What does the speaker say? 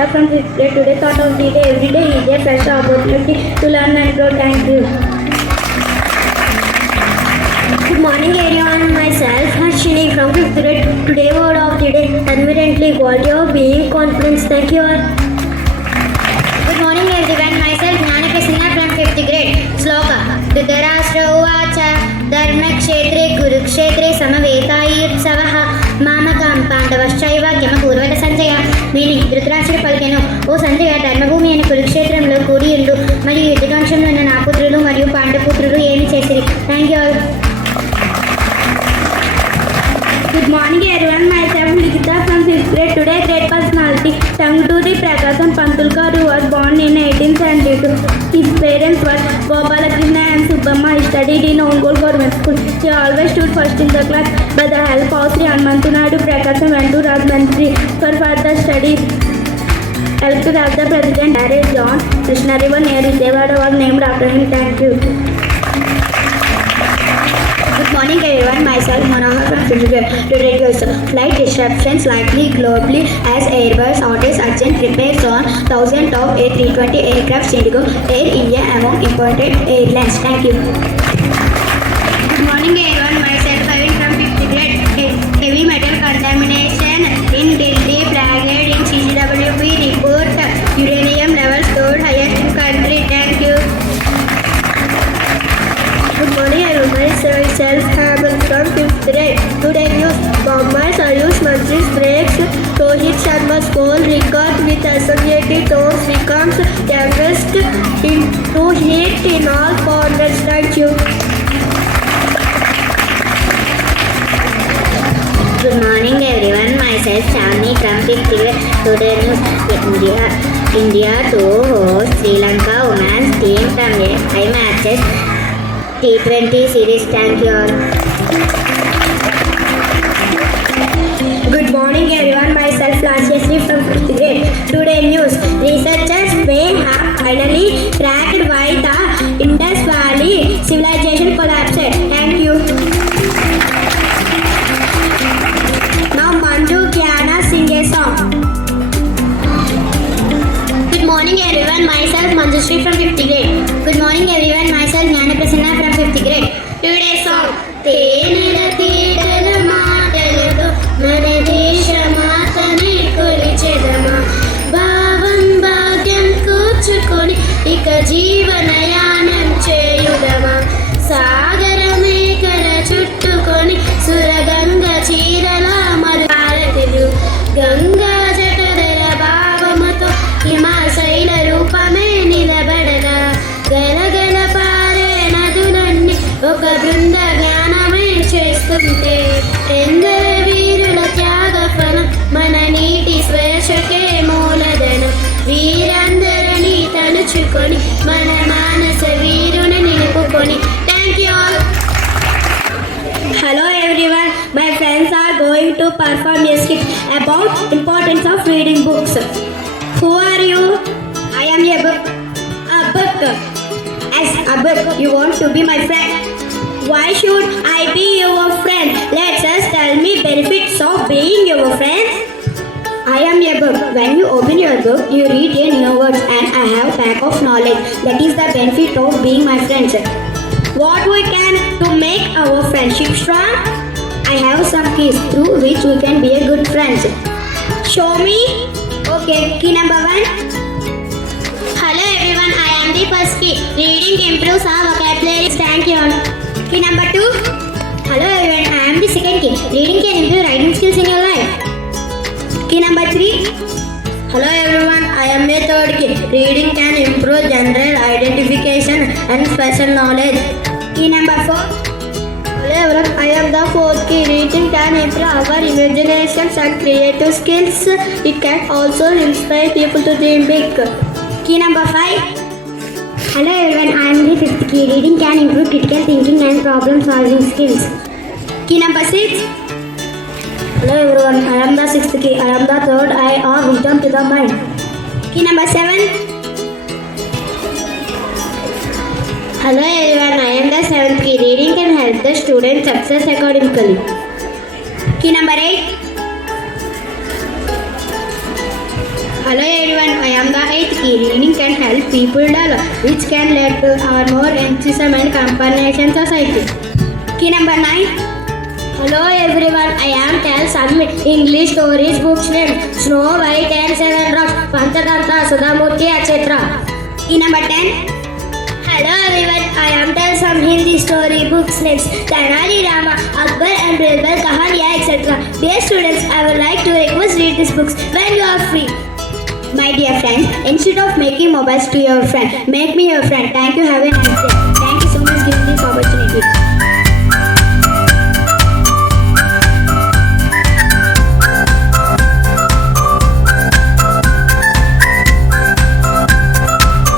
Nikita from 5th grade. Today thought of the day. Every day is a fresh opportunity to learn and grow. Thank you. Good morning everyone, myself Harshini from 5th grade. Today word of the day, conveniently, quality of being, confidence. Thank you all. Good morning everyone, myself Jnanaprasanna from 5th grade. Sloka. Dhritarashtra uvacha dharmakshetre kurukshetre samavetaayutsavah మామకం పాండవశ్చైవ కిమపూర్వక సంజయ. Meaning, ధృతరాష్ట్రుడు పలికెను, ఓ సంజయ, ధర్మభూమి అయిన కురుక్షేత్రంలో కూడి ఉండు, మరియు యుద్ధకాంక్షంలో ఉన్న నా పుత్రులు మరియు పాండపుత్రులు ఏమి చేసిరి. Thank you all. Good morning everyone, myself Nikita from 5th grade. Today great personality. Tangturi Prakasam Pantulkar, who was born in 1872. His parents were Gopalakrishna and Subbamma. He studied in Ongole Government School. He always stood first in the class. By the help of Sri Hanumantunadu, Prakasam went to Rajmantri for further studies. Elected as the president, Harry John Krishna River near Vidyasagara was named after him. Thank you. Good morning everyone, myself Manohar from 5th grade. Today goes flight disruptions likely globally as Airbus orders urgent repairs on thousands of A320 aircraft. Indigo, Air India among imported airlines. Thank you. Good morning everyone, myself Kavin from 5th grade. Heavy metal contamination in Delhi flagged in CCWP report. Uranium levels stored highest in country. Thank you. Good morning everyone, myself Hamel from 5th grade. Today news, Bombay Ayush Mantri's breaks Rohit Sharma's goal record with associated tours, becomes youngest to hit in all formats. Thank you. Good morning everyone, myself Shamini from 5th grade. Today news, India to host Sri Lanka women's team from high matches T20 series. Thank you all. Good morning everyone, myself Lashyasri from 5th grade. Today news, researchers may have finally cracked why the Indus Valley civilization collapsed. Thank you. Now Manju Gyana sing a song. Good morning everyone, myself Manjushree from 5th grade. Good morning everyone, myself Jnanaprasanna from 5th grade. Today's song, తేనెల తీగల మాటలతో మన దేశమాతనే కొలిచెదమా, భావం భాగ్యం కూర్చుకొని ఇక జీవనయానం చేయుదమా, సాగర మేకల చుట్టుకొని సురగంగ చీరల మరుపారతిలు, గంగా జటధర భావముతో హిమాశైల రూపమే నిలబడగా, గలగల పారే నదులన్నీ ఒక బృంద జ్ఞానమే చేస్తుంటే, ఎందర వీరుల త్యాగ ఫలం మన నీటి స్వేచ్ఛకే మూలధనం, వీరందరినీ తలుచుకొని మన మానస వీరుని నిలుపుకొని. Thank you all. Hello everyone, my friends are going to perform a skit about importance of reading books. Who are you? I am a book. A book. As a book, you want to be my friend. Why should I be your friend? Let's just tell me benefits of being your friend. I am a book. When you open your book, you read a new words and I have pack of knowledge. That is the benefit of being my friends. What we can to make our friendship strong? I have some keys through which we can be a good friends. Show me. Okay, key number 1. Hello everyone, I am the first key. Reading improves our vocabulary. Thank you all. Key number 2. Hello everyone, I am the second key. Reading can improve writing skills in your life. Key number 3. Hello everyone, I am the third key. Reading can improve general identification and special knowledge. Key number 4. Hello everyone, I am the fourth key. Reading can improve our imaginations and creative skills. It can also inspire people to dream big. Key number 5. Hello everyone, I am the fifth key. Reading can improve critical thinking and problem solving skills. Key number 6. Hello everyone, I am the sixth key. I am the third eye or wisdom to the mind. Key number 7. Hello everyone, I am the seventh key. Reading can help the student success academically. Key number 8. Hello everyone, I am the 8th key. Reading can help people develop, which can lead to our more enthusiasm and compassion society. Key number 9. Hello everyone, I am tell some English stories books named Snow White and Seven Dwarfs, Panchadanta, Sudhamurti, etc. Key number 10. Hello everyone, I am tell some Hindi story books names Tanari Rama, Akbar and Birbal, Kahaniya, etc. Dear students, I would like to request read these books when you are free. My dear friends, instead of making mobiles to your friend, make me your friend. Thank you. Have a nice day. Thank you so much for giving this opportunity.